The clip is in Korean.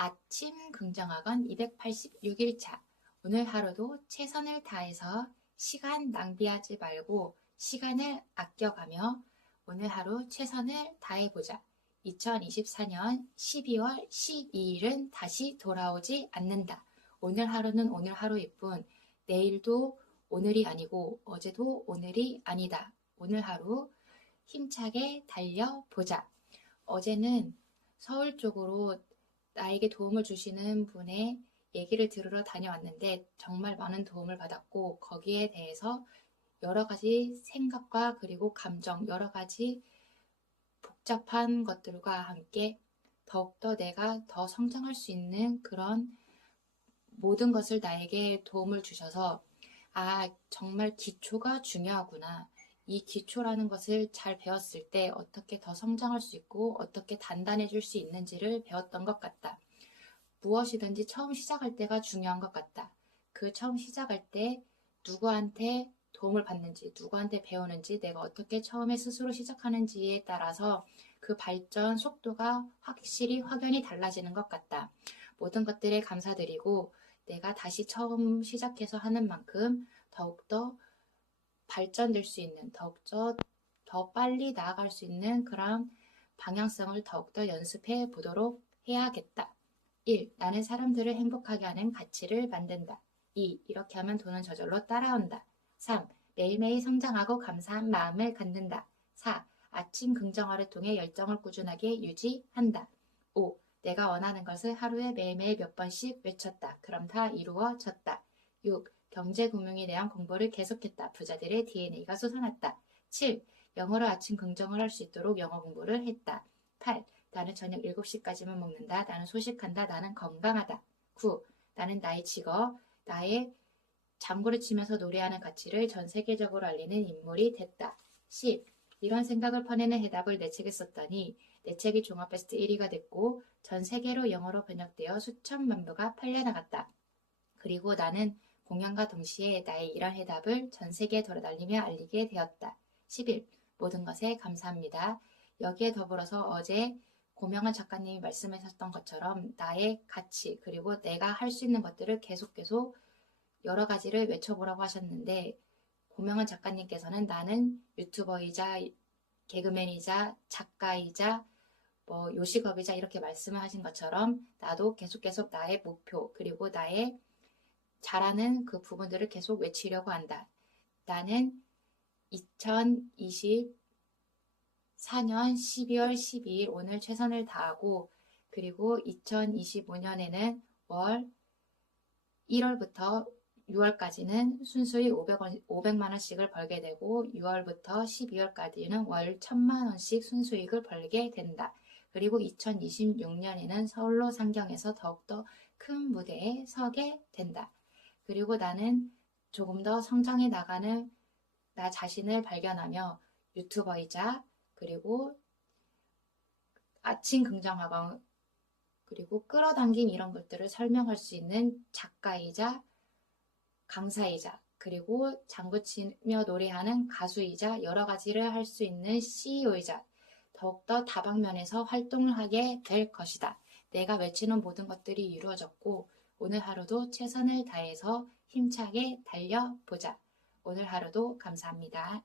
아침 긍정학원 286일차. 오늘 하루도 최선을 다해서 시간 낭비하지 말고 시간을 아껴가며 오늘 하루 최선을 다해보자. 2024년 12월 12일은 다시 돌아오지 않는다. 오늘 하루는 오늘 하루일 뿐 내일도 오늘이 아니고 어제도 오늘이 아니다. 오늘 하루 힘차게 달려보자. 어제는 서울 쪽으로 나에게 도움을 주시는 분의 얘기를 들으러 다녀왔는데 정말 많은 도움을 받았고 거기에 대해서 여러 가지 생각과 그리고 감정, 여러 가지 복잡한 것들과 함께 더욱더 내가 더 성장할 수 있는 그런 모든 것을 나에게 도움을 주셔서 아, 정말 기초가 중요하구나. 이 기초라는 것을 잘 배웠을 때 어떻게 더 성장할 수 있고 어떻게 단단해질 수 있는지를 배웠던 것 같다. 무엇이든지 처음 시작할 때가 중요한 것 같다. 그 처음 시작할 때 누구한테 도움을 받는지, 누구한테 배우는지, 내가 어떻게 처음에 스스로 시작하는지에 따라서 그 발전 속도가 확실히 확연히 달라지는 것 같다. 모든 것들에 감사드리고 내가 다시 처음 시작해서 하는 만큼 더욱더 발전될 수 있는, 더욱더 더 빨리 나아갈 수 있는 그런 방향성을 더욱더 연습해 보도록 해야겠다. 1. 나는 사람들을 행복하게 하는 가치를 만든다. 2. 이렇게 하면 돈은 저절로 따라온다. 3. 매일매일 성장하고 감사한 마음을 갖는다. 4. 아침 긍정화를 통해 열정을 꾸준하게 유지한다. 5. 내가 원하는 것을 하루에 매일매일 몇 번씩 외쳤다. 그럼 다 이루어졌다. 6. 경제 금융에 대한 공부를 계속했다. 부자들의 DNA가 솟아났다. 7. 영어로 아침 긍정을 할 수 있도록 영어 공부를 했다. 8. 나는 저녁 7시까지만 먹는다. 나는 소식한다. 나는 건강하다. 9. 나는 나의 직업, 나의 장구를 치면서 노래하는 가치를 전 세계적으로 알리는 인물이 됐다. 10. 이런 생각을 퍼내는 해답을 내 책에 썼더니 내 책이 종합 베스트 1위가 됐고 전 세계로 영어로 번역되어 수천만 부가 팔려나갔다. 그리고 나는 공연과 동시에 나의 이런 해답을 전 세계에 돌아다니며 알리게 되었다. 11. 모든 것에 감사합니다. 여기에 더불어서 어제 고명한 작가님이 말씀하셨던 것처럼 나의 가치 그리고 내가 할 수 있는 것들을 계속 계속 여러 가지를 외쳐보라고 하셨는데 고명한 작가님께서는 나는 유튜버이자 개그맨이자 작가이자 뭐 요식업이자 이렇게 말씀을 하신 것처럼 나도 계속 계속 나의 목표 그리고 나의 잘하는 그 부분들을 계속 외치려고 한다. 나는 2024년 12월 12일 오늘 최선을 다하고 그리고 2025년에는 월 1월부터 6월까지는 순수히 500원, 500만 원씩을 벌게 되고 6월부터 12월까지는 월 1000만 원씩 순수익을 벌게 된다. 그리고 2026년에는 서울로 상경해서 더욱더 큰 무대에 서게 된다. 그리고 나는 조금 더 성장해 나가는 나 자신을 발견하며 유튜버이자 그리고 아침 긍정학원 그리고 끌어당김 이런 것들을 설명할 수 있는 작가이자 강사이자 그리고 장구치며 노래하는 가수이자 여러 가지를 할 수 있는 CEO이자 더욱더 다방면에서 활동을 하게 될 것이다. 내가 외치는 모든 것들이 이루어졌고 오늘 하루도 최선을 다해서 힘차게 달려보자. 오늘 하루도 감사합니다.